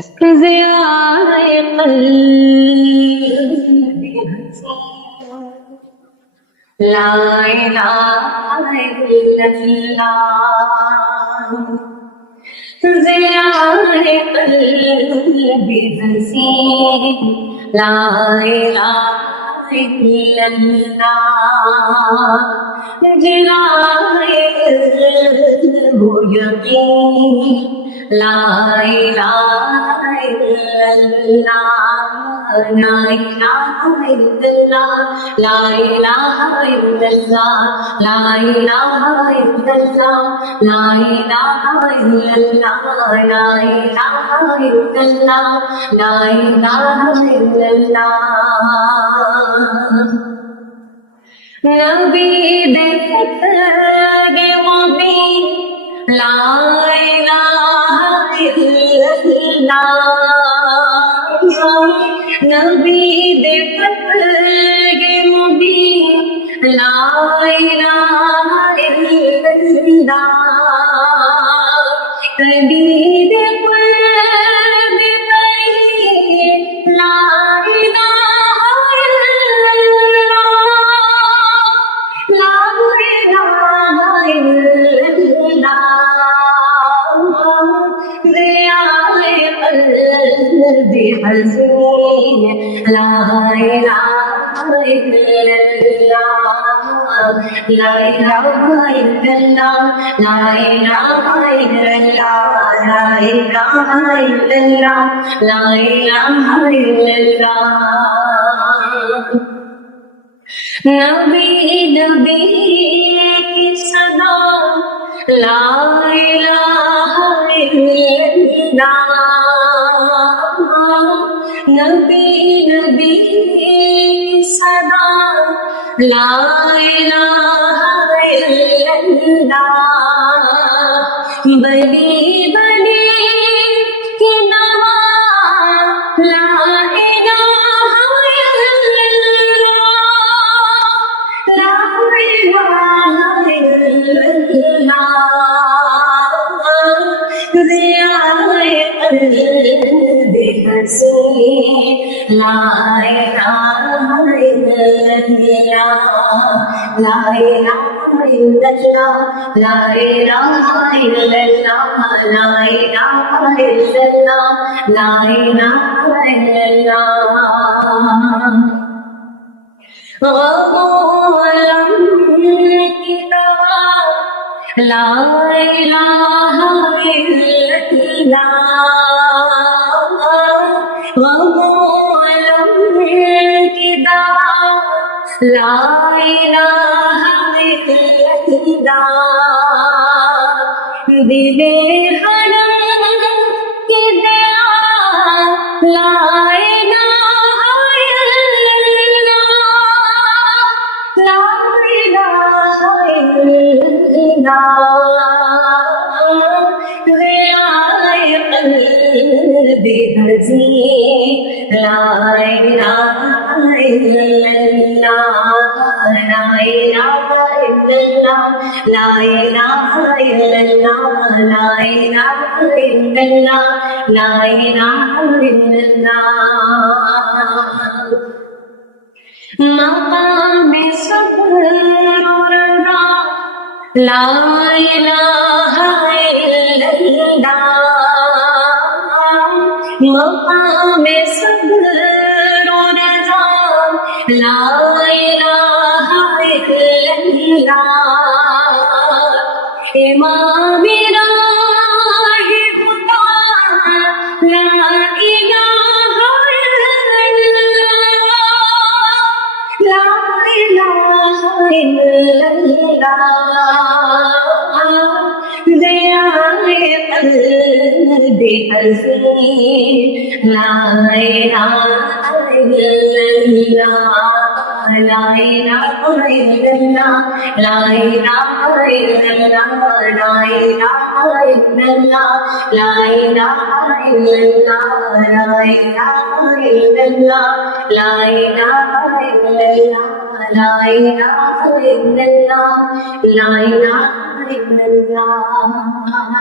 ضیاء قلبی لا الہ الا اللہ ضیاء قلبی حسین لا الہ الا اللہ جلائے قلب و یقین لا الہ الا اللہ لا الہ الا اللہ لا الہ الا اللہ لا الہ الا اللہ لا الہ الا اللہ لا الہ الا اللہ لا الہ الا اللہ نبی دیکھت گے مبین لا الہ الا اللہ نبی دیکھت گے مبین لا الہ الا اللہ تردید قلب بین لا حزين لا إله إلا الله لا إله إلا الله لا إله إلا الله لا إله إلا الله لا إله إلا الله نبی نبی کی صدا لا الہ الا اللہ نبی نبی کی صدا لا الہ الا اللہ بلی بلی کی نوا لا الہ الا اللہ لا الہ الا اللہ ضیاء قلبی حسین لا الہ الا اللہ لا الہ الا اللہ لا الہ الا اللہ لا الہ الا اللہ لا الہ الا اللہ غم کی دوا لا الہ الا اللہ غم کی دوا لا الہ الا اللہ دل حرم کی دعا لا الہ الا اللہ لا الہ الا اللہ ضیاء قلبی حزین لا الہ الا اللہ لا الہ الا اللہ لا الہ الا اللہ لا الہ الا اللہ لا الہ الا اللہ مقام صبر و رضا لا الہ الا اللہ مقام صبر و رضا لا الہ الا اللہ امام راہ خدا لا الہ الا اللہ لا الہ الا اللہ ضیاء قلبی حزین لا الہ الا اللہ لا الہ الا اللہ لا الہ الا اللہ لا الہ الا اللہ لا الہ الا اللہ لا الہ الا اللہ لا الہ الا اللہ لا الہ الا اللہ لا الہ الا اللہ